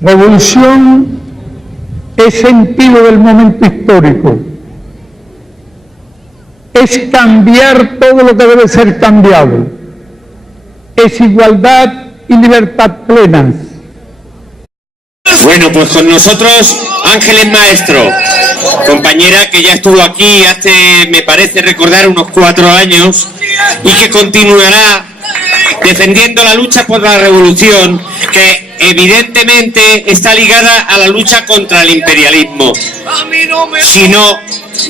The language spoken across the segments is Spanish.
Revolución es sentido del momento histórico, es cambiar todo lo que debe ser cambiado, es igualdad y libertad plenas. Bueno, pues con nosotros Ángeles Maestro, compañera que ya estuvo aquí hace, me parece recordar, unos 4 años y que continuará defendiendo la lucha por la revolución, que evidentemente está ligada a la lucha contra el imperialismo. Si no,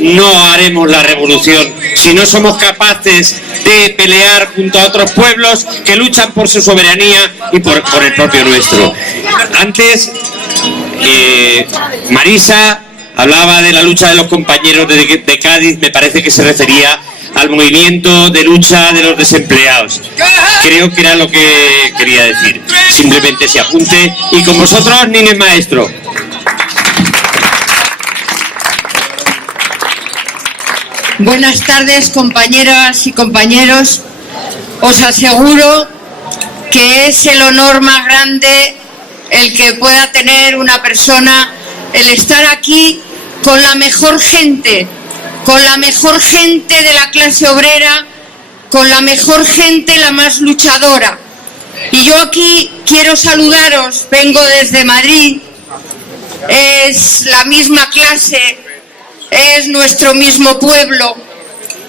no haremos la revolución. Si no somos capaces de pelear junto a otros pueblos que luchan por su soberanía y por el propio nuestro. Antes, Marisa hablaba de la lucha de los compañeros de Cádiz, me parece que se refería al movimiento de lucha de los desempleados. Creo que era lo que quería decir. Simplemente ese apunte. Y con vosotros, Nines Maestro. Buenas tardes, compañeras y compañeros. Os aseguro que es el honor más grande el que pueda tener una persona, el estar aquí con la mejor gente de la clase obrera, con la mejor gente, la más luchadora. Y yo aquí quiero saludaros, vengo desde Madrid, es la misma clase, es nuestro mismo pueblo,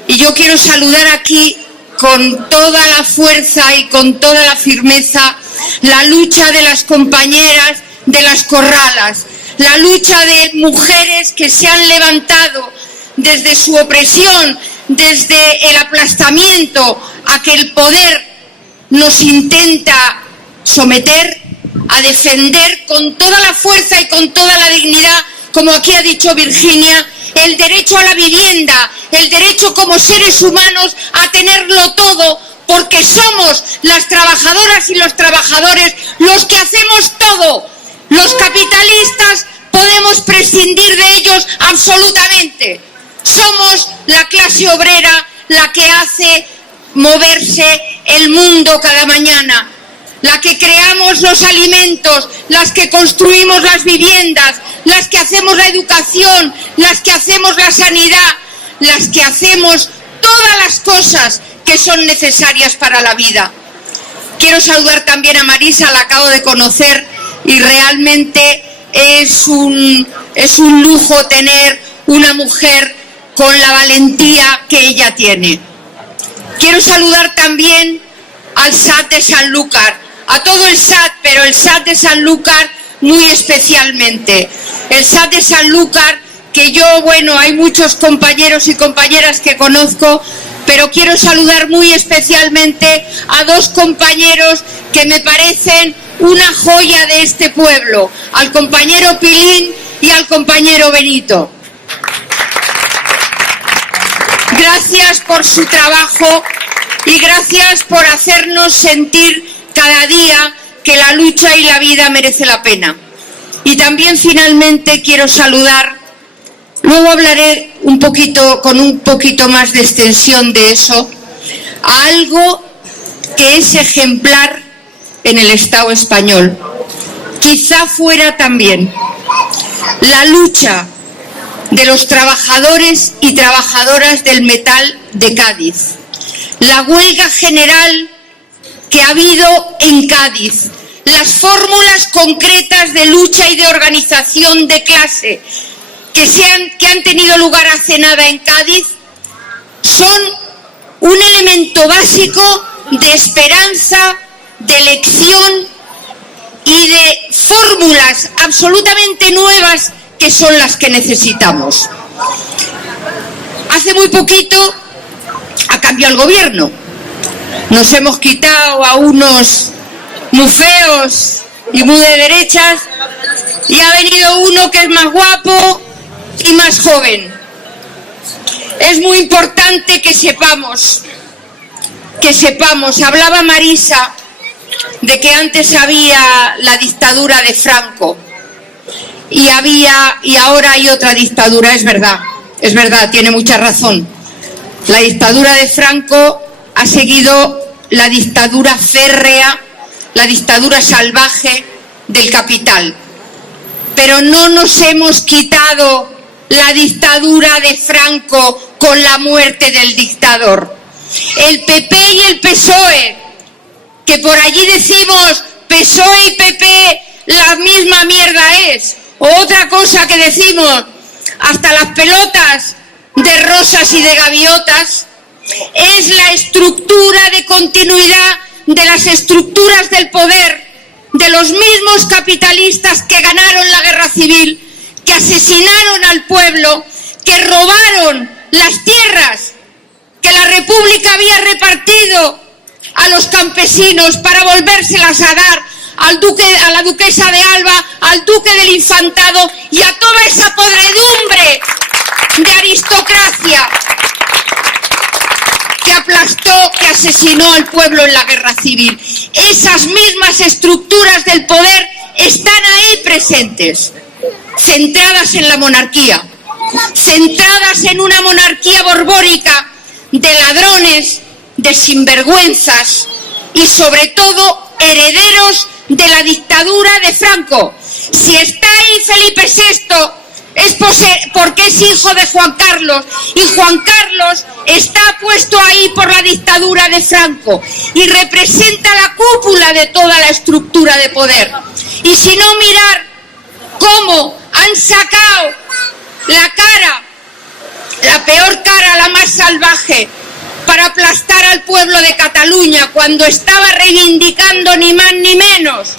y yo quiero saludar aquí con toda la fuerza y con toda la firmeza la lucha de las compañeras de las corralas, la lucha de mujeres que se han levantado desde su opresión, desde el aplastamiento a que el poder nos intenta someter, a defender con toda la fuerza y con toda la dignidad, como aquí ha dicho Virginia, el derecho a la vivienda, el derecho como seres humanos a tenerlo todo, porque somos las trabajadoras y los trabajadores los que hacemos todo. Los capitalistas podemos prescindir de ellos absolutamente. Somos la clase obrera la que hace moverse el mundo cada mañana, la que creamos los alimentos, las que construimos las viviendas, las que hacemos la educación, las que hacemos la sanidad, las que hacemos todas las cosas que son necesarias para la vida. Quiero saludar también a Marisa, la acabo de conocer y realmente es un lujo tener una mujer con la valentía que ella tiene. Quiero saludar también al SAT de Sanlúcar, a todo el SAT, pero el SAT de Sanlúcar muy especialmente. El SAT de Sanlúcar, que yo, bueno, hay muchos compañeros y compañeras que conozco, pero quiero saludar muy especialmente a 2 compañeros que me parecen una joya de este pueblo, al compañero Pilín y al compañero Benito. Gracias por su trabajo y gracias por hacernos sentir cada día que la lucha y la vida merece la pena. Y también finalmente quiero saludar, luego hablaré con un poquito más de extensión de eso, a algo que es ejemplar en el Estado español. Quizá fuera también la lucha de los trabajadores y trabajadoras del metal de Cádiz, la huelga general que ha habido en Cádiz, las fórmulas concretas de lucha y de organización de clase que han tenido lugar hace nada en Cádiz, son un elemento básico de esperanza, de elección y de fórmulas absolutamente nuevas que son las que necesitamos. Hace muy poquito ha cambiado el gobierno. Nos hemos quitado a unos muy feos y muy de derechas y ha venido uno que es más guapo y más joven. Es muy importante que sepamos, hablaba Marisa de que antes había la dictadura de Franco y ahora hay otra dictadura. Es verdad, tiene mucha razón. La dictadura de Franco ha seguido la dictadura férrea, la dictadura salvaje del capital. pero no nos hemos quitado la dictadura de Franco con la muerte del dictador. El PP y el PSOE, que por allí decimos PSOE y PP la misma mierda es, o otra cosa que decimos, hasta las pelotas de rosas y de gaviotas, es la estructura de continuidad de las estructuras del poder de los mismos capitalistas que ganaron la guerra civil, que asesinaron al pueblo, que robaron las tierras que la República había repartido a los campesinos para volvérselas a dar al duque, a la duquesa de Alba, al duque del Infantado y a toda esa podredumbre de aristocracia que aplastó, que asesinó al pueblo en la guerra civil. Esas mismas estructuras del poder están ahí presentes, centradas en la monarquía, centradas en una monarquía borbórica de ladrones, de sinvergüenzas y sobre todo herederos de la dictadura de Franco. Si está ahí Felipe VI es porque es hijo de Juan Carlos, y Juan Carlos está puesto ahí por la dictadura de Franco y representa la cúpula de toda la estructura de poder. Y si no, mirar cómo han sacado la cara, la peor cara, la más salvaje, para aplastar al pueblo de Cataluña cuando estaba reivindicando ni más ni menos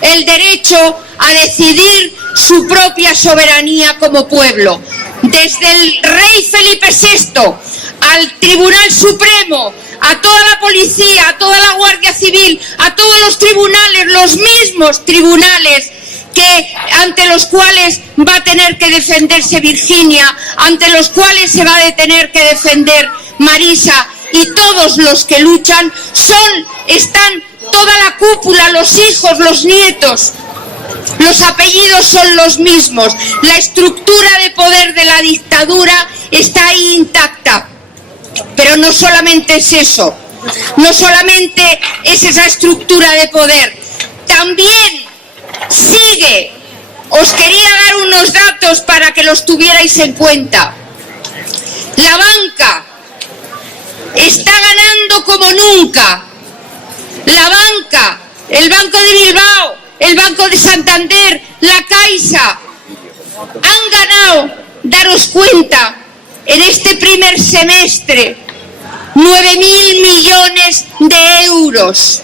el derecho a decidir su propia soberanía como pueblo. Desde el rey Felipe VI al Tribunal Supremo, a toda la policía, a toda la Guardia Civil, a todos los tribunales, los mismos tribunales ante los cuales va a tener que defenderse Virginia, ante los cuales se va a tener que defender Marisa, y todos los que luchan están toda la cúpula, los hijos, los nietos. Los apellidos son los mismos. La estructura de poder de la dictadura está ahí intacta. Pero no solamente es eso, no solamente es esa estructura de poder, también sigue. Os quería dar unos datos para que los tuvierais en cuenta. La banca está ganando como nunca. La banca, el Banco de Bilbao, el Banco de Santander, la Caixa, han ganado, daros cuenta, en este primer semestre, 9.000 millones de euros.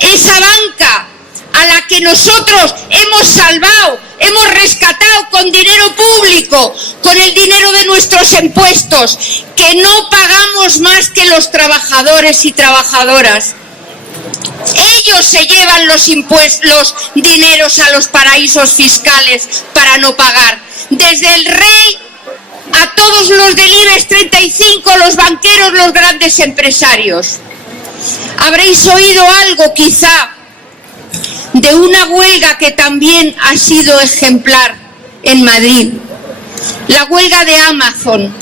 Esa banca a la que nosotros hemos salvado, hemos rescatado con dinero público, con el dinero de nuestros impuestos, que no pagamos más que los trabajadores y trabajadoras. Ellos se llevan los impuestos, los dineros a los paraísos fiscales para no pagar. Desde el rey a todos los del IBEX 35, los banqueros, los grandes empresarios. Habréis oído algo quizá de una huelga que también ha sido ejemplar en Madrid. La huelga de Amazon.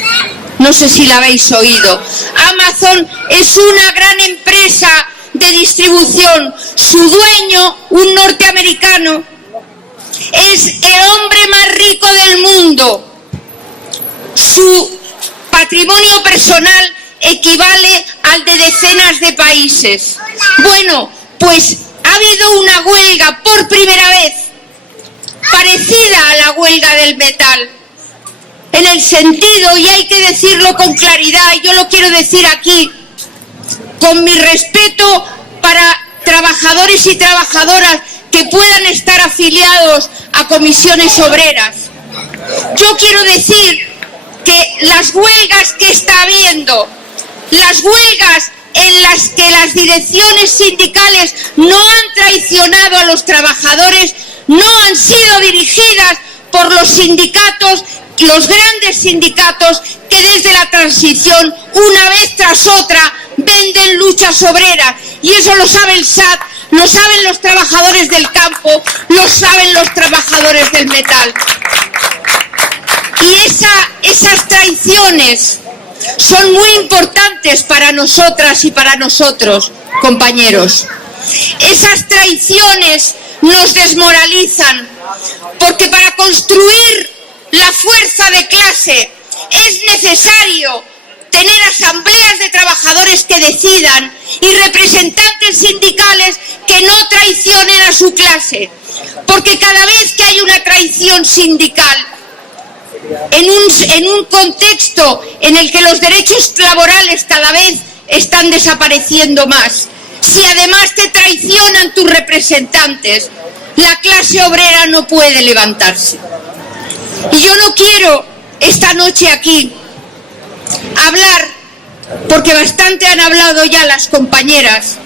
No sé si la habéis oído. Amazon es una gran empresa de distribución. Su dueño, un norteamericano, es el hombre más rico del mundo. Su patrimonio personal equivale al de decenas de países. Bueno, pues ha habido una huelga por primera vez, parecida a la huelga del metal, en el sentido, y hay que decirlo con claridad, y yo lo quiero decir aquí, con mi respeto para trabajadores y trabajadoras que puedan estar afiliados a comisiones obreras. Yo quiero decir que las huelgas que está habiendo, las huelgas en las que las direcciones sindicales no han traicionado a los trabajadores, no han sido dirigidas por los sindicatos, los grandes sindicatos que desde la transición, una vez tras otra, venden luchas obreras. Y eso lo sabe el SAT, lo saben los trabajadores del campo, lo saben los trabajadores del metal. Y esas traiciones son muy importantes para nosotras y para nosotros, compañeros. Esas traiciones nos desmoralizan, porque para clase es necesario tener asambleas de trabajadores que decidan y representantes sindicales que no traicionen a su clase. Porque cada vez que hay una traición sindical, en un contexto en el que los derechos laborales cada vez están desapareciendo más, si además te traicionan tus representantes, la clase obrera no puede levantarse. Y yo no quiero esta noche aquí hablar, porque bastante han hablado ya las compañeras,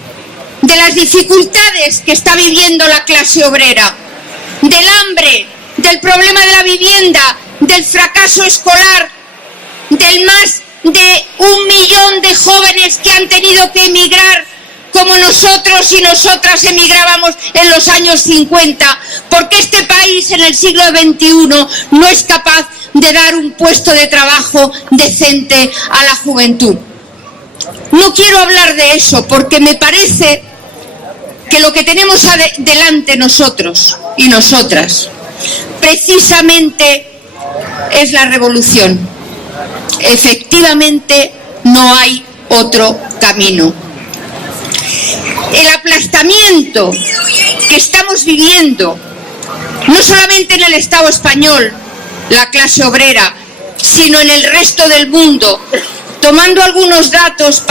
de las dificultades que está viviendo la clase obrera, del hambre, del problema de la vivienda, del fracaso escolar, del más de 1 millón de jóvenes que han tenido que emigrar, como nosotros y nosotras emigrábamos en los años 50, porque este país en el siglo XXI no es capaz de dar un puesto de trabajo decente a la juventud. No quiero hablar de eso, porque me parece que lo que tenemos delante nosotros y nosotras precisamente es la revolución. Efectivamente, no hay otro camino. El aplastamiento que estamos viviendo, no solamente en el Estado español, la clase obrera, sino en el resto del mundo, tomando algunos datos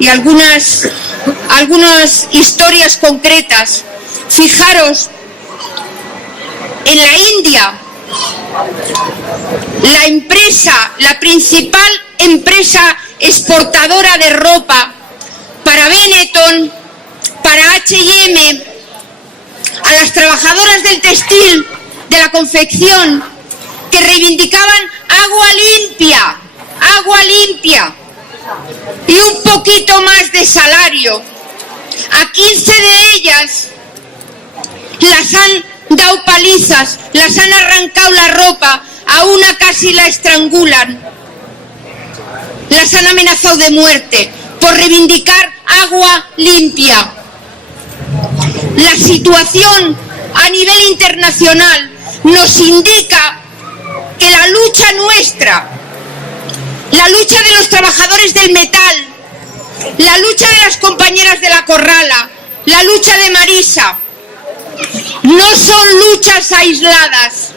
y algunas historias concretas. Fijaros, en la India, la principal empresa exportadora de ropa para Benetton, para H&M, a las trabajadoras del textil, de la confección, que reivindicaban agua limpia y un poquito más de salario. A 15 de ellas las han dado palizas, las han arrancado la ropa, a una casi la estrangulan, las han amenazado de muerte por reivindicar agua limpia. La situación a nivel internacional nos indica que la lucha nuestra, la lucha de los trabajadores del metal, la lucha de las compañeras de la Corrala, la lucha de Marisa, no son luchas aisladas,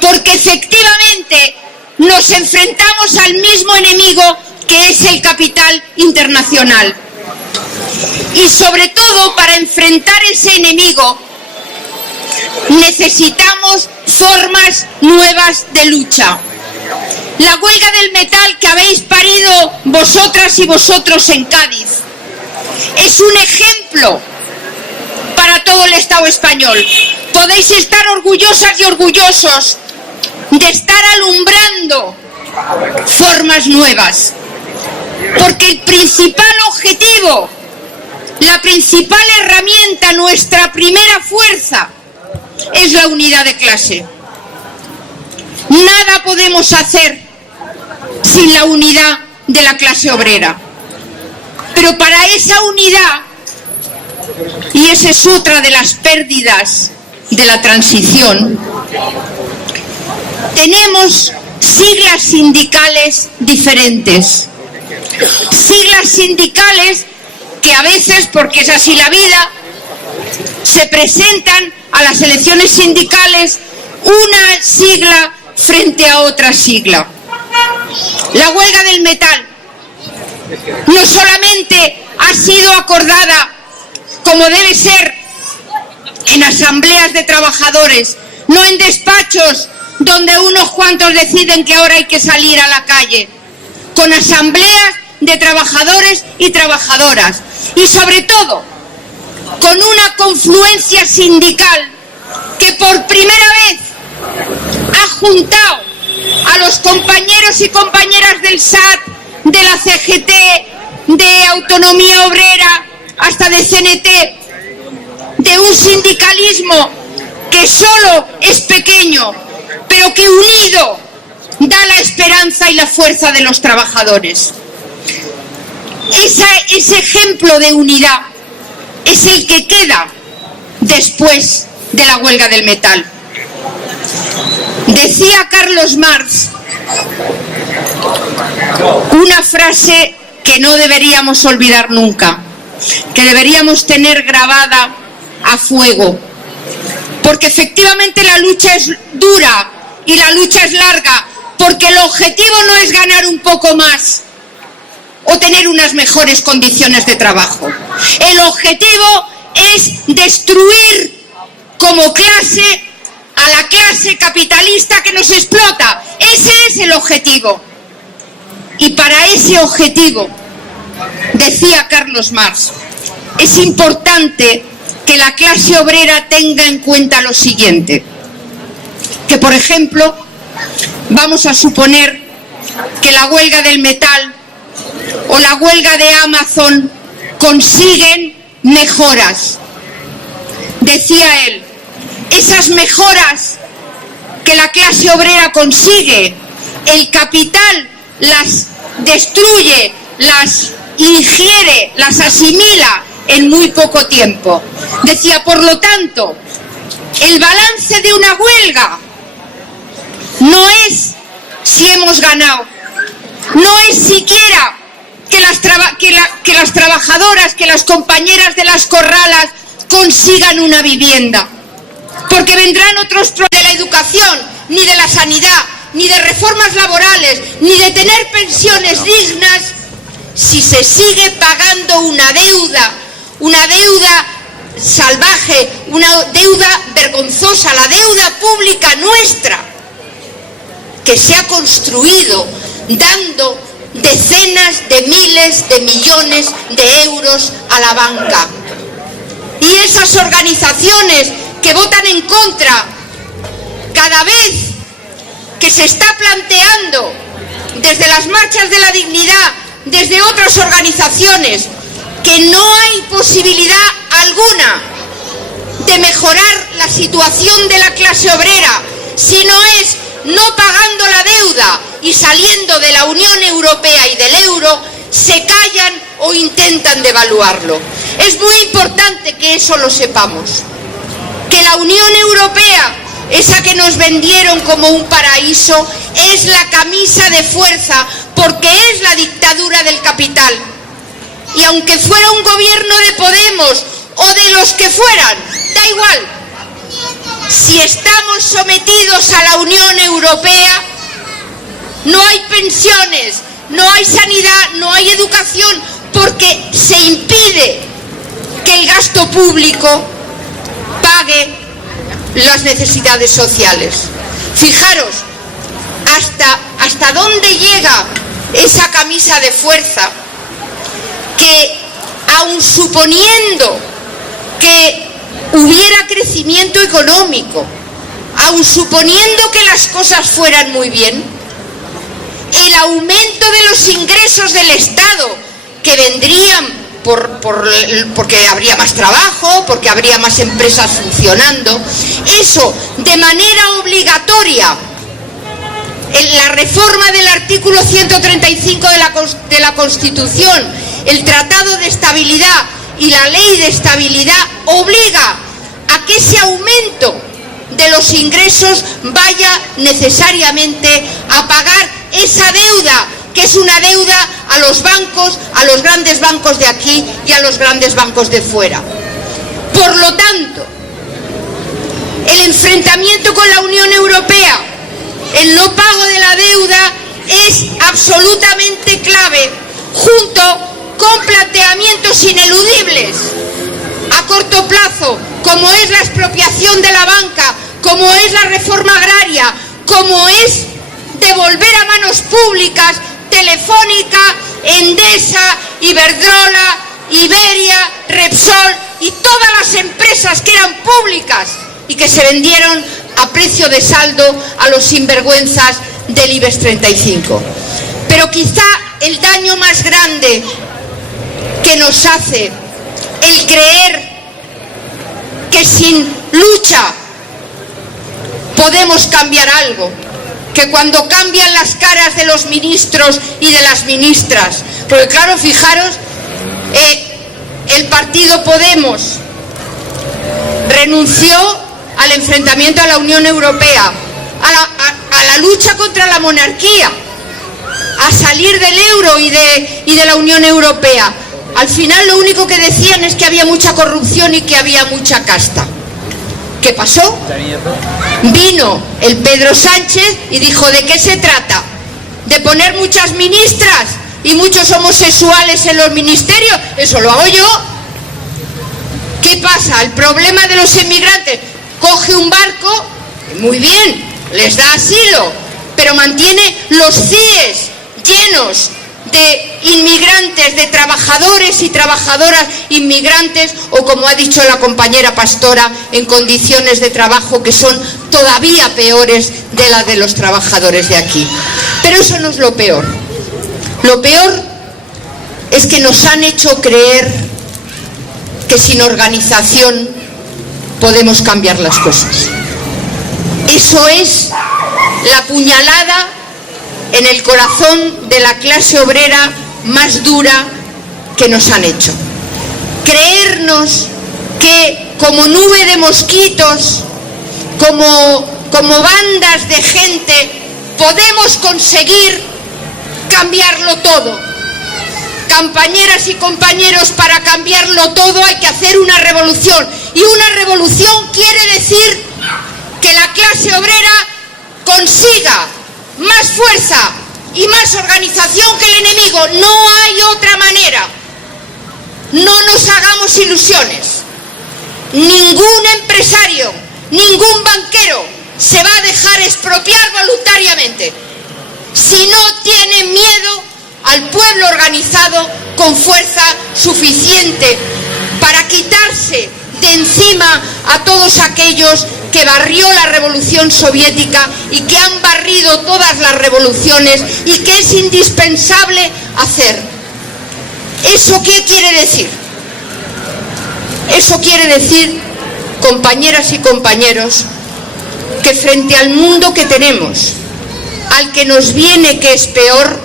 porque efectivamente nos enfrentamos al mismo enemigo, que es el capital internacional. Y sobre todo, para enfrentar ese enemigo necesitamos formas nuevas de lucha. La huelga del metal que habéis parido vosotras y vosotros en Cádiz es un ejemplo para todo el Estado español. Podéis estar orgullosas y orgullosos de estar alumbrando formas nuevas, porque el principal objetivo, la principal herramienta, nuestra primera fuerza, es la unidad de clase. Nada podemos hacer sin la unidad de la clase obrera. Pero para esa unidad, y esa es otra de las pérdidas de la transición, tenemos siglas sindicales diferentes. Siglas sindicales que a veces, porque es así la vida, se presentan a las elecciones sindicales una sigla frente a otra sigla. La huelga del metal no solamente ha sido acordada como debe ser en asambleas de trabajadores, no en despachos donde unos cuantos deciden que ahora hay que salir a la calle, con asambleas de trabajadores y trabajadoras, y sobre todo con una confluencia sindical que por primera vez ha juntado a los compañeros y compañeras del SAT, de la CGT, de Autonomía Obrera, hasta de CNT, de un sindicalismo que solo es pequeño, pero que unido da la esperanza y la fuerza de los trabajadores. Ese ejemplo de unidad es el que queda después de la huelga del metal. De Decía Carlos Marx una frase que no deberíamos olvidar nunca, que deberíamos tener grabada a fuego, porque efectivamente la lucha es dura y la lucha es larga, porque el objetivo no es ganar un poco más o tener unas mejores condiciones de trabajo. El objetivo es destruir como clase a la clase capitalista que nos explota. Ese es el objetivo. Y para ese objetivo, decía Carlos Marx, es importante que la clase obrera tenga en cuenta lo siguiente, que por ejemplo, vamos a suponer que la huelga del metal o la huelga de Amazon consiguen mejoras. Decía él, esas mejoras que la clase obrera consigue, el capital las destruye, las ingiere, las asimila en muy poco tiempo. Decía, por lo tanto, el balance de una huelga no es si hemos ganado, no es siquiera que las trabajadoras, que las compañeras de las corralas consigan una vivienda, porque vendrán otros problemas de la educación, ni de la sanidad, ni de reformas laborales, ni de tener pensiones dignas, si se sigue pagando una deuda salvaje, una deuda vergonzosa, la deuda pública nuestra, que se ha construido dando decenas de miles de millones de euros a la banca. Y esas organizaciones que votan en contra, cada vez que se está planteando desde las marchas de la dignidad, desde otras organizaciones, que no hay posibilidad alguna de mejorar la situación de la clase obrera, si no es no pagando la deuda y saliendo de la Unión Europea y del euro, se callan o intentan devaluarlo. Es muy importante que eso lo sepamos, que la Unión Europea, esa que nos vendieron como un paraíso, es la camisa de fuerza, porque es la dictadura del capital. Y aunque fuera un gobierno de Podemos o de los que fueran, da igual. Si estamos sometidos a la Unión Europea, no hay pensiones, no hay sanidad, no hay educación, porque se impide que el gasto público pague las necesidades sociales. Fijaros hasta dónde llega esa camisa de fuerza, que aun suponiendo que hubiera crecimiento económico, aun suponiendo que las cosas fueran muy bien, el aumento de los ingresos del Estado, que vendrían porque habría más trabajo, porque habría más empresas funcionando, eso de manera obligatoria, en la reforma del artículo 135 de la Constitución, el Tratado de Estabilidad y la Ley de Estabilidad obliga a que ese aumento de los ingresos vaya necesariamente a pagar esa deuda, que es una deuda a los bancos, a los grandes bancos de aquí y a los grandes bancos de fuera. Por lo tanto, el enfrentamiento con la Unión Europea, el no pago de la deuda, es absolutamente clave, junto con planteamientos ineludibles a corto plazo, como es la expropiación de la banca, como es la reforma agraria, como es devolver a manos públicas Telefónica, Endesa, Iberdrola, Iberia, Repsol y todas las empresas que eran públicas y que se vendieron a precio de saldo a los sinvergüenzas del IBEX 35. Pero quizá el daño más grande que nos hace el creer que sin lucha podemos cambiar algo, que cuando cambian las caras de los ministros y de las ministras, porque claro, fijaros, el partido Podemos renunció al enfrentamiento a la Unión Europea, a la lucha contra la monarquía, a salir del euro y de la Unión Europea. Al final lo único que decían es que había mucha corrupción y que había mucha casta. ¿Qué pasó? Vino el Pedro Sánchez y dijo: ¿de qué se trata? ¿De poner muchas ministras y muchos homosexuales en los ministerios? Eso lo hago yo. ¿Qué pasa? El problema de los inmigrantes: coge un barco, muy bien, les da asilo, pero mantiene los CIEs llenos de inmigrantes, de trabajadores y trabajadoras inmigrantes, o como ha dicho la compañera Pastora, en condiciones de trabajo que son todavía peores de las de los trabajadores de aquí. Pero eso no es lo peor. Lo peor es que nos han hecho creer que sin organización podemos cambiar las cosas. Eso es la puñalada en el corazón de la clase obrera más dura que nos han hecho. Creernos que como nube de mosquitos, como bandas de gente, podemos conseguir cambiarlo todo. Compañeras y compañeros, para cambiarlo todo hay que hacer una revolución. Y una revolución quiere decir que la clase obrera consiga más fuerza y más organización que el enemigo. No hay otra manera. No nos hagamos ilusiones. Ningún empresario, ningún banquero se va a dejar expropiar voluntariamente si no tiene miedo al pueblo organizado con fuerza suficiente para quitarse de encima a todos aquellos que barrió la revolución soviética y que han barrido todas las revoluciones y que es indispensable hacer. ¿Eso qué quiere decir? Eso quiere decir, compañeras y compañeros, que frente al mundo que tenemos, al que nos viene que es peor,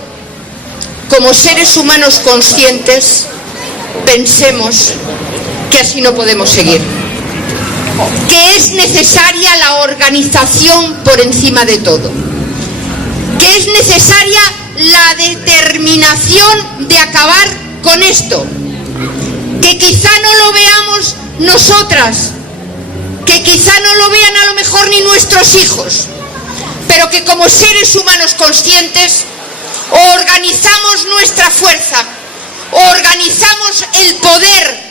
como seres humanos conscientes, pensemos que así no podemos seguir. Que es necesaria la organización por encima de todo. Que es necesaria la determinación de acabar con esto. Que quizá no lo veamos nosotras, que quizá no lo vean a lo mejor ni nuestros hijos, pero que como seres humanos conscientes organizamos nuestra fuerza, organizamos el poder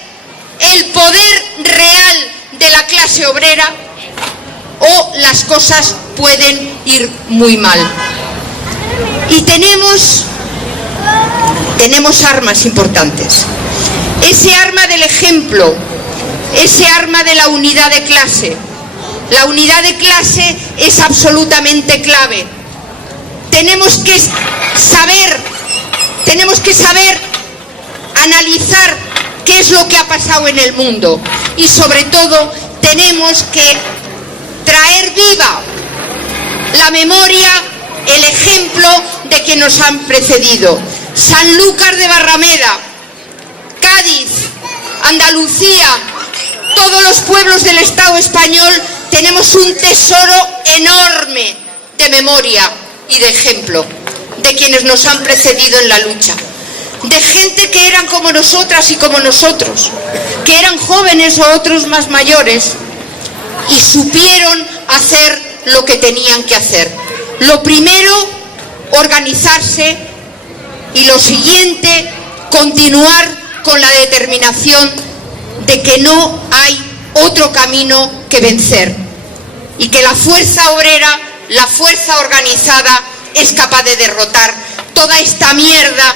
real de la clase obrera, o las cosas pueden ir muy mal. Y tenemos armas importantes. Ese arma del ejemplo, ese arma de la unidad de clase. La unidad de clase es absolutamente clave. Tenemos que saber analizar qué es lo que ha pasado en el mundo, y sobre todo tenemos que traer viva la memoria, el ejemplo de que nos han precedido. Sanlúcar de Barrameda, Cádiz, Andalucía, todos los pueblos del Estado español tenemos un tesoro enorme de memoria y de ejemplo de quienes nos han precedido en la lucha. De gente que eran como nosotras y como nosotros, que eran jóvenes o otros más mayores, y supieron hacer lo que tenían que hacer. Lo primero, organizarse, y lo siguiente, continuar con la determinación de que no hay otro camino que vencer, y que la fuerza obrera, la fuerza organizada, es capaz de derrotar toda esta mierda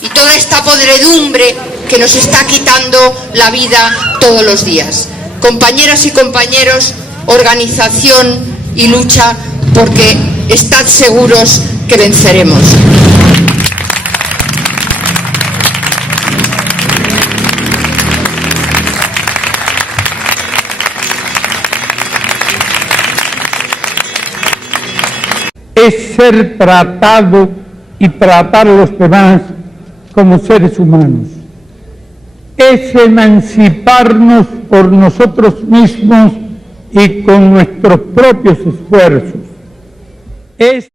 y toda esta podredumbre que nos está quitando la vida todos los días. Compañeras y compañeros, organización y lucha, porque estad seguros que venceremos. Es ser tratado y tratar a los demás como seres humanos. Es emanciparnos por nosotros mismos y con nuestros propios esfuerzos. es